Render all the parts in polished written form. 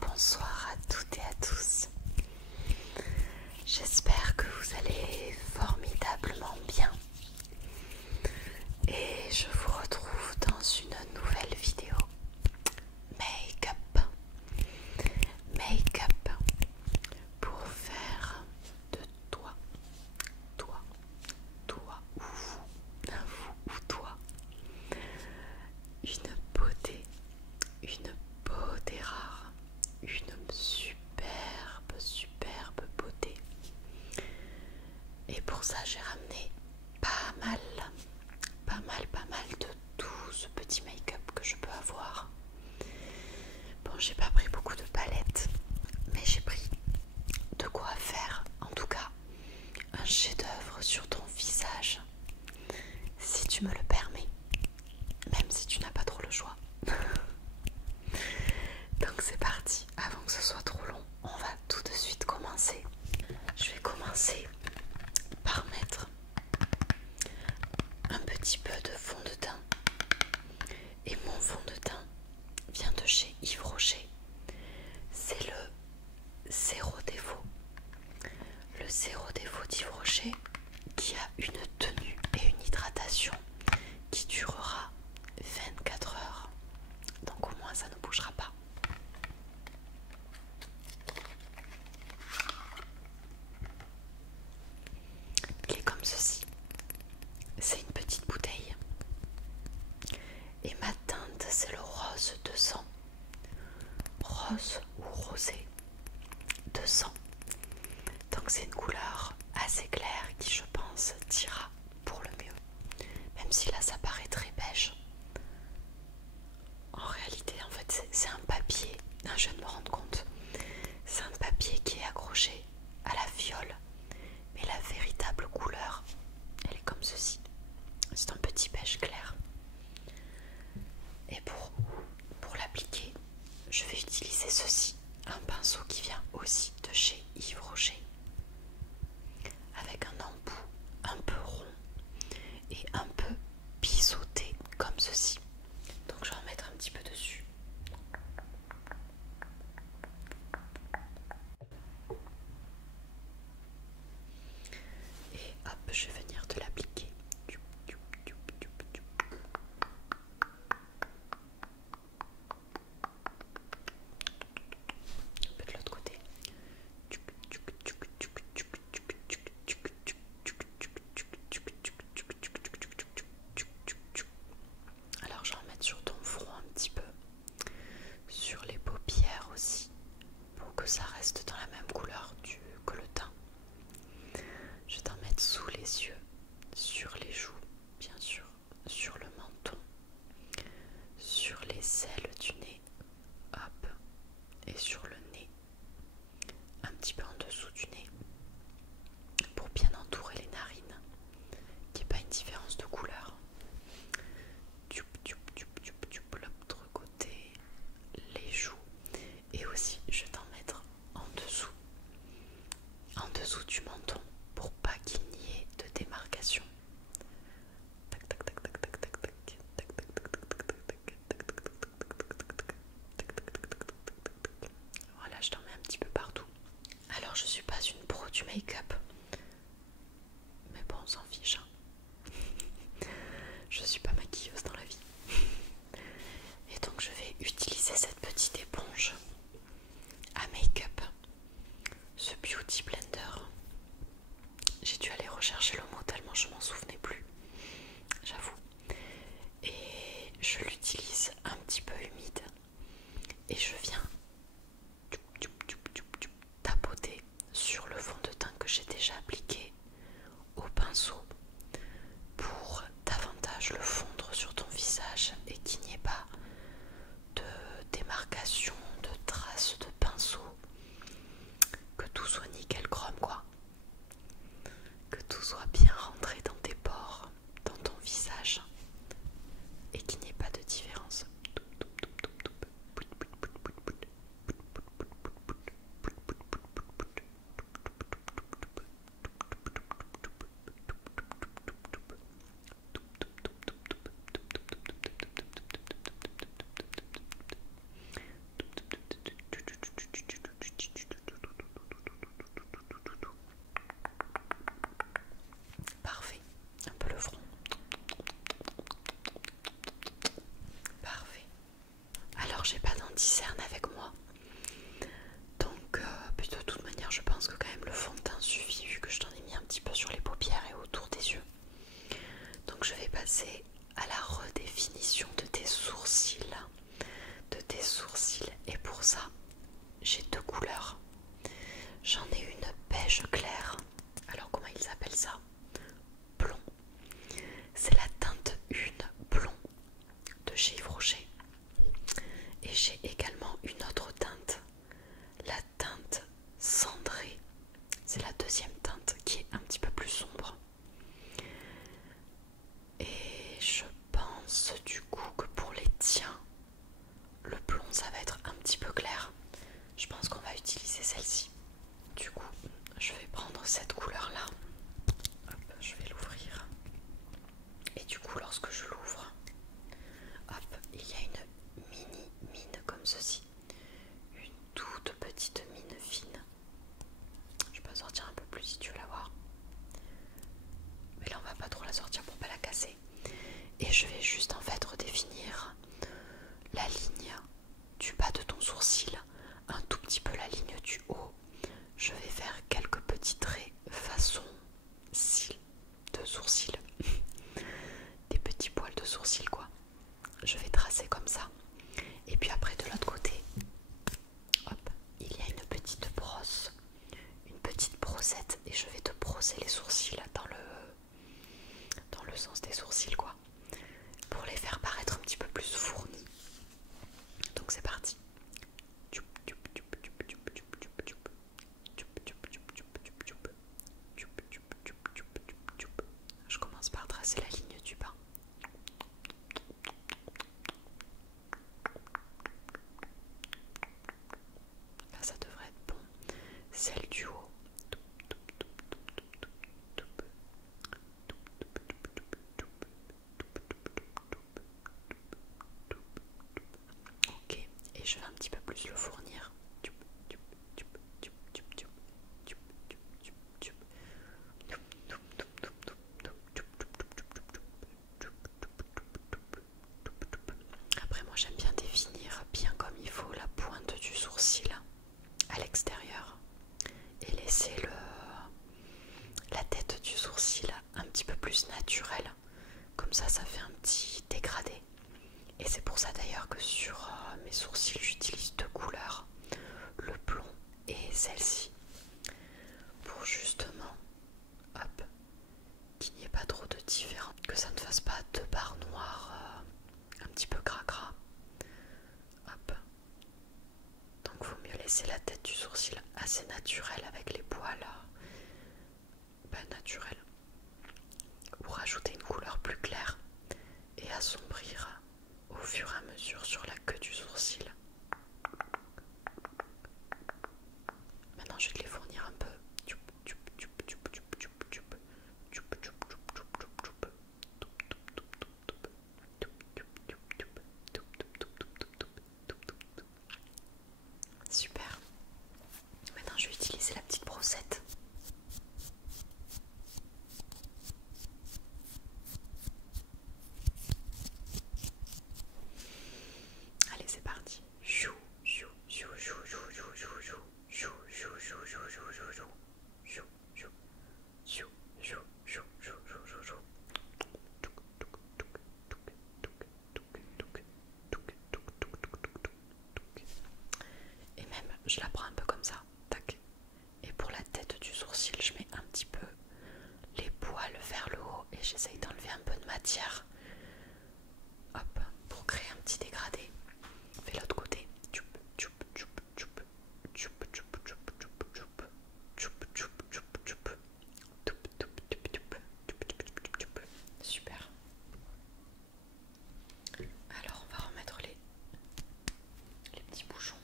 bonsoir à toutes et à tous. J'espère que vous allez formidablement bien. Et je vous retrouve dans une nouvelle vidéo make-up. Make-up pour faire de toi ou toi, une beauté rare, une superbe beauté. Et pour ça j'ai ramené pas mal de tout ce petit make-up que je peux avoir. Bon, j'ai pas pris beaucoup de palettes, mais j'ai pris de quoi faire, en tout cas, un chef-d'œuvre sur ton visage, si tu me le permets, même si tu n'as pas trop le choix. Donc c'est parti, avant que ce soit trop long, on va tout de suite commencer. Je vais commencer par mettre un petit peu de fond de teint. Et mon fond de teint vient de chez Yves Rocher. C'est le Zéro Défaut. Le Zéro Défaut d'Yves Rocher qui a une tenue et une hydratation qui durera 24 heures. Donc au moins ça ne bougera pas. Il est comme ceci. C'est une petite bouteille. Et ma teinte, c'est le rose 200. Rose ou rosé 200. Donc c'est une couleur assez claire qui, je pense, t'ira pour le mieux. Même si là ça paraît très beige. En réalité, en fait, c'est un papier. Je viens de me rendre compte. C'est un papier qui est accroché à la fiole. Mais la véritable couleur, elle est comme ceci. C'est un petit beige clair. Et pour l'appliquer, je vais utiliser ceci. Un pinceau qui vient aussi de chez Yves Rocher. Avec un embout un peu rond et un peu biseauté. petit cerne avec moi. Donc puis de toute manière je pense que quand même le fond de teint suffit vu que je t'en ai mis un petit peu sur les paupières et autour des yeux. Donc je vais passer à la redéfinition de tes sourcils. Et pour ça j'ai deux couleurs. J'en ai une beige clair. Alors comment ils appellent ça? Blond. C'est la teinte 1 blond de chez Yves Rocher. Et j'ai également une autre teinte, la teinte cendrée. C'est la deuxième teinte qui est un petit peu plus sombre. Et je pense du coup que pour les tiens, le blond ça va être un petit peu clair. Je pense qu'on va utiliser celle-ci. Du coup, je vais prendre cette couleur là. Hop, je vais l'ouvrir. Et du coup, lorsque je l'ouvre, hop, il y a une mini mine comme ceci. Une toute petite mine fine. Je peux sortir un peu plus si tu veux la voir. Mais là, on va pas trop la sortir pour pas la casser. Et je vais juste en fait redéfinir la ligne du bas de ton sourcil, un tout petit peu la ligne du haut. Je vais faire quelques petits traits façon cils de sourcil. Des petits poils de sourcil quoi. Je vais tracer comme ça. Et puis après de l'autre côté, hop, il y a une petite brosse, une petite brossette et je vais te brosser les sourcils dans le sens des sourcils quoi. Pour les faire paraître un petit peu plus fournis. Donc c'est parti. Je commence par tracer la ligne du bas. Là ça devrait être bon. Celle du haut. Ok, et je vais un petit peu plus le fournir. Après moi j'aime bien définir bien comme il faut la pointe du sourcil à l'extérieur et laisser la tête du sourcil un petit peu plus naturelle. Comme ça fait un petit dégradé. Et c'est pour ça d'ailleurs que sur mes sourcils j'utilise deux couleurs, le blond et celle-ci, pour justement, hop, qu'il n'y ait pas trop de différence, que ça ne fasse pas deux barres noires un petit peu gras. Hop. Donc vaut mieux laisser la tête du sourcil assez naturelle avec les poils naturels, ou rajouter une couleur plus claire et assombrir au fur et à mesure sur la queue du sourcil. Maintenant je vais te les fournir un peu. Super. Maintenant je vais utiliser la petite brossette. Allez c'est parti. Et même je la prends un peu comme ça, tac. Et pour la tête du sourcil je mets un petit peu les poils vers le haut et j'essaye d'enlever un peu de matière, hop, pour créer un petit dégradé. On fait l'autre côté. Super. Alors on va remettre les petits bouchons.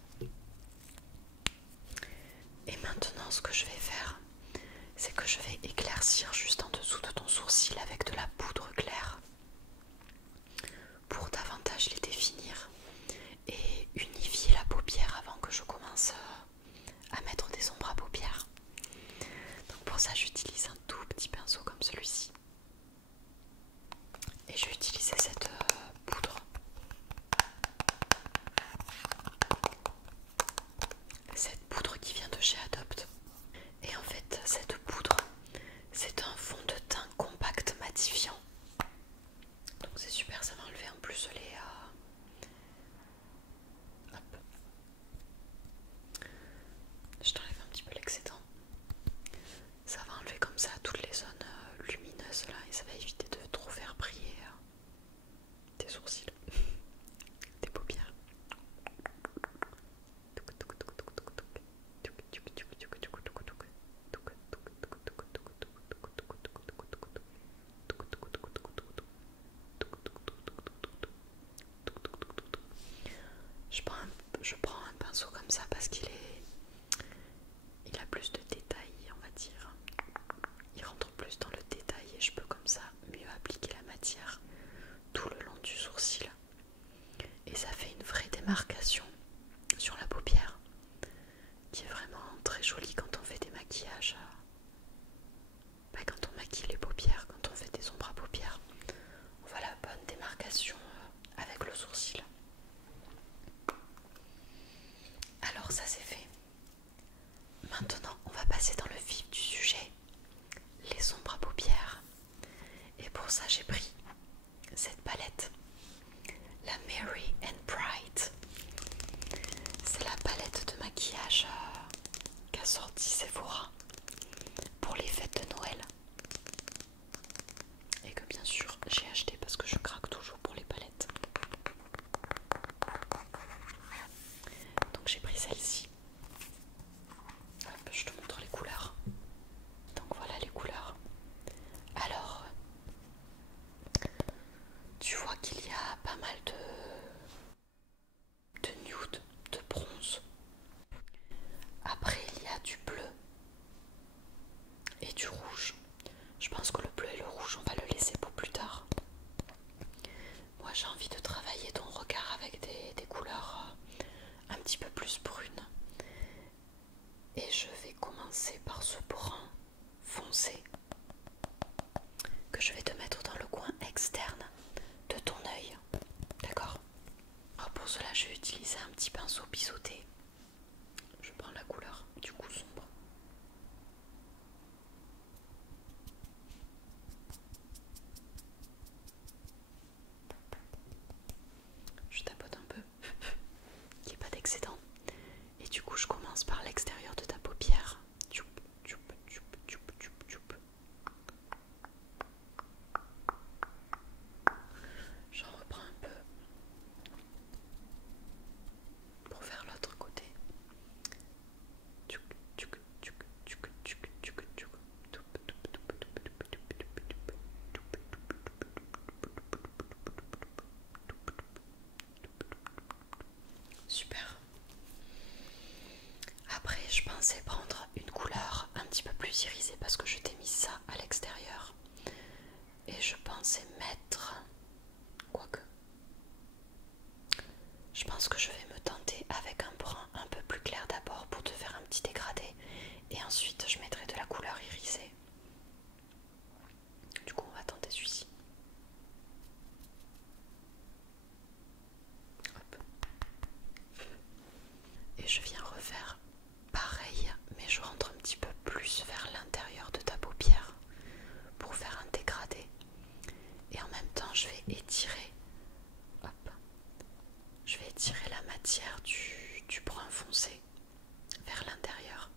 démarcation sur la paupière qui est vraiment très jolie quand on fait des maquillages. Quand on maquille les paupières, quand on fait des ombres à paupières, on voit la bonne démarcation avec le sourcil. Alors ça c'est fait. Maintenant on va passer dans le vif du sujet, les ombres à paupières. Et pour ça j'ai pris cette palette, la Mary and Bright. C'est la palette de maquillage qu'a sorti Sephora pour les fêtes de Noël. Et que bien sûr j'ai acheté parce que je craque toujours pour les palettes. Donc j'ai pris celle-ci. Hop, je te montre les couleurs. Donc voilà les couleurs. Alors, tu vois qu'il y a pas mal de nude, de bronze. Après il y a du bleu et du rouge. Je pense que le bleu et le rouge on va le laisser pour plus tard. Moi j'ai envie de travailler ton regard avec des couleurs un petit peu plus brunes. Et je vais commencer par ce brun foncé que je vais te mettre dans le coin externe de ton œil. D'accord? Alors pour cela je vais utiliser un petit pinceau biseauté. Je prends la couleur du coup sombre. Je tapote un peu, qu'il n'y ait pas d'excédent. Et du coup je commence par l'extérieur de ta paupière. J'en reprends un peu pour faire l'autre côté. Super. Après, je pensais prendre une couleur un petit peu plus irisée parce que je t'ai mis ça à l'extérieur. Et je pensais mettre... Quoique... Je pense que je vais me tenter avec un brun un peu plus clair d'abord pour te faire un petit dégradé. Et ensuite, je mettrai de la couleur irisée. Du coup, on va tenter celui-ci. Hop. Et je viens refaire pareil, mais je rentre un petit peu plus vers l'intérieur de ta paupière pour faire un dégradé. Et en même temps, je vais étirer, hop, je vais étirer la matière du brun foncé vers l'intérieur.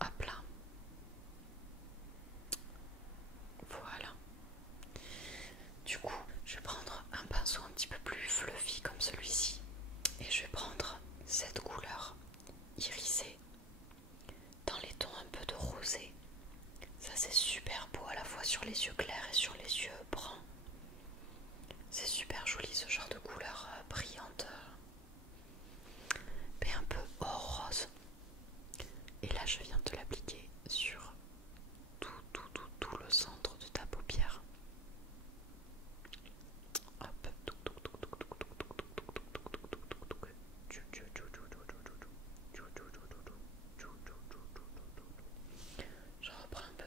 Hop là. Voilà. Du coup, je vais prendre un pinceau un petit peu plus fluffy comme celui-ci. Et je vais prendre cette couleur irisée dans les tons un peu de rosé. Ça c'est super beau à la fois sur les yeux clairs et sur les yeux bruns. C'est super joli ce genre de couleur brillante. Mais un peu or rose. Et là je viens te l'appliquer sur tout le centre de ta paupière. Hop. Je reprends un peu.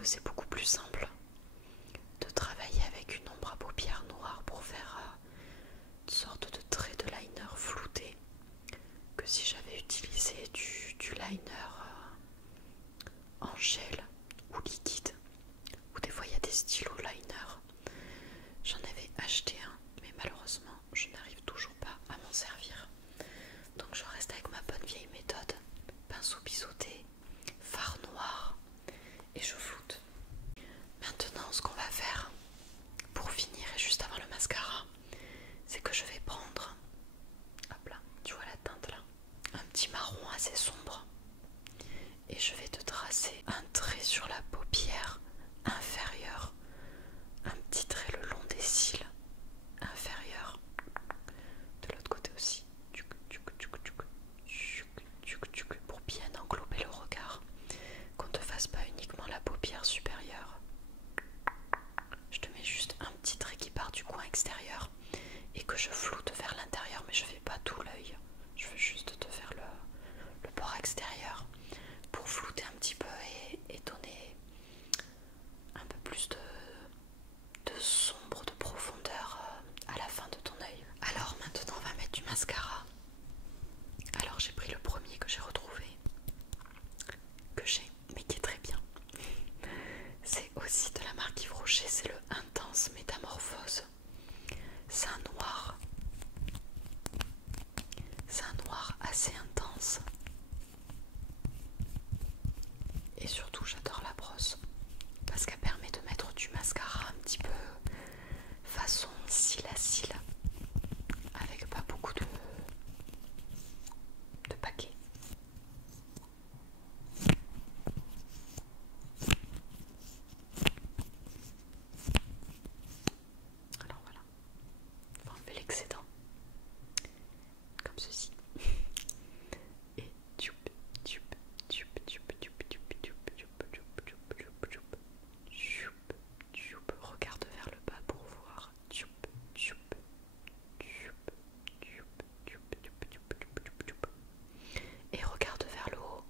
que c'est beaucoup plus simple de travailler avec une ombre à paupières noire pour faire une sorte de trait de liner flouté que si j'avais utilisé du liner en gel ou liquide, ou des fois il y a des stylos liner. J'en avais acheté un, mais malheureusement je n'arrive toujours pas à m'en servir. Donc je reste avec ma bonne vieille méthode, pinceau biseauté, fard noir et je floute. Maintenant ce qu'on va faire pour finir et juste avant le mascara, c'est que je vais prendre, hop là, tu vois la teinte là, un petit marron assez sombre et je vais te tracer un trait sur la paupière inférieure, un petit trait le long des cils inférieurs, de l'autre côté aussi, pour bien englober le regard, qu'on ne te fasse pas uniquement la paupière supérieure. Je te mets juste un petit trait qui part du coin extérieur et que je floute vers l'intérieur, mais je fais pas tout l'œil, je veux juste te faire le bord extérieur pour flouter un petit peu et donner un peu plus de sombre, de profondeur à la fin de ton œil. Alors maintenant on va mettre du mascara. Alors j'ai pris le premier que j'ai retrouvé, mais qui est très bien. C'est aussi de la marque Yves Rocher, c'est le Intense Métamorphose. C'est un noir assez intense. Et surtout j'adore la brosse parce qu'elle permet de mettre du mascara un petit peu façon cils à cils avec pas beaucoup de paquets. Alors voilà, on va enlever l'excédent comme ceci. Et regarde vers le bas pour voir. Et regarde vers le haut.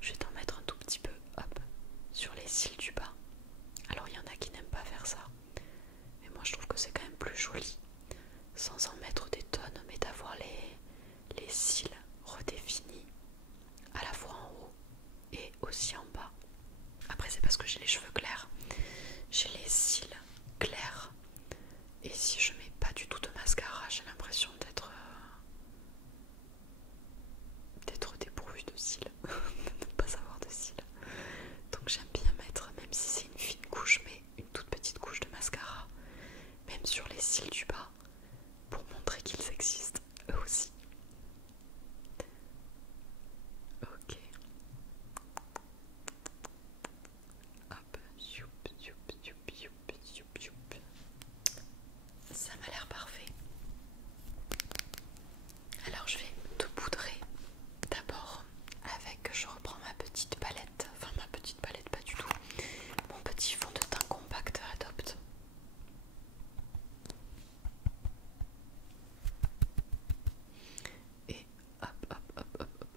Je vais t'en mettre un tout petit peu, hop, sur les cils du bas. Alors il y en a qui n'aiment pas faire ça, mais moi je trouve que c'est quand même plus joli, sans en mettre des tonnes, mais d'avoir les cils redéfinis à la fois en haut et aussi en bas. Après c'est parce que j'ai les cheveux clairs, j'ai les cils clairs, et si je mets pas du tout de mascara, j'ai l'impression d'être dépourvue de cils, de ne pas avoir de cils. Donc j'aime bien mettre, même si c'est une fine couche, mais une toute petite couche de mascara, même sur les cils du bas, pour montrer qu'ils existent eux aussi. Ok. Hop. Ça m'a l'air parfait. Alors je vais te poudrer d'abord avec, je reprends ma petite palette, enfin ma petite palette pas du tout, mon petit fond de teint compact Adopt. Et hop hop hop hop hop.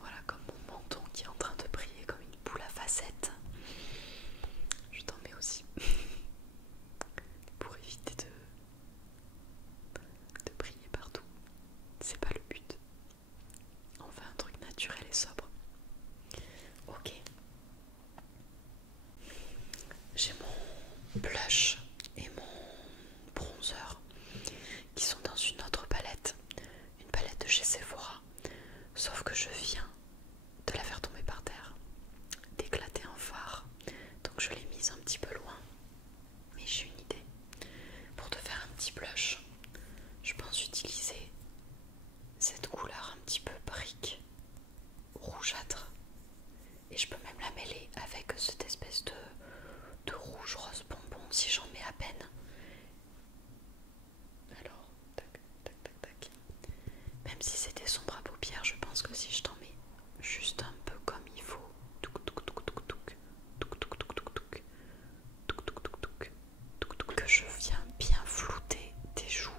Voilà, comme mon menton qui est en train de briller comme une boule à facettes. Je t'en mets aussi pour éviter de briller partout. C'est pas le but. On fait un truc naturel et sobre. Ok. J'ai mon blush et mon bronzer qui sont dans une autre palette. Une palette de chez Sephora. Sauf que je viens de la faire tomber par terre, d'éclater en fard. Donc je l'ai mise un petit peu loin. Mais j'ai une idée. Pour te faire un petit blush, je pense utiliser cette couleur un petit peu brique, rougeâtre. Et je peux même la mêler avec cette espèce de rouge rose bonbon si j'en mets à peine. Alors, tac, tac, tac, tac. Même si c'était sombre à paupières, je pense que si je t'en mets juste un peu comme il faut, que je viens bien flouter tes joues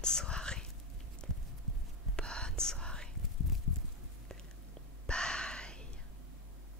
bonne soirée.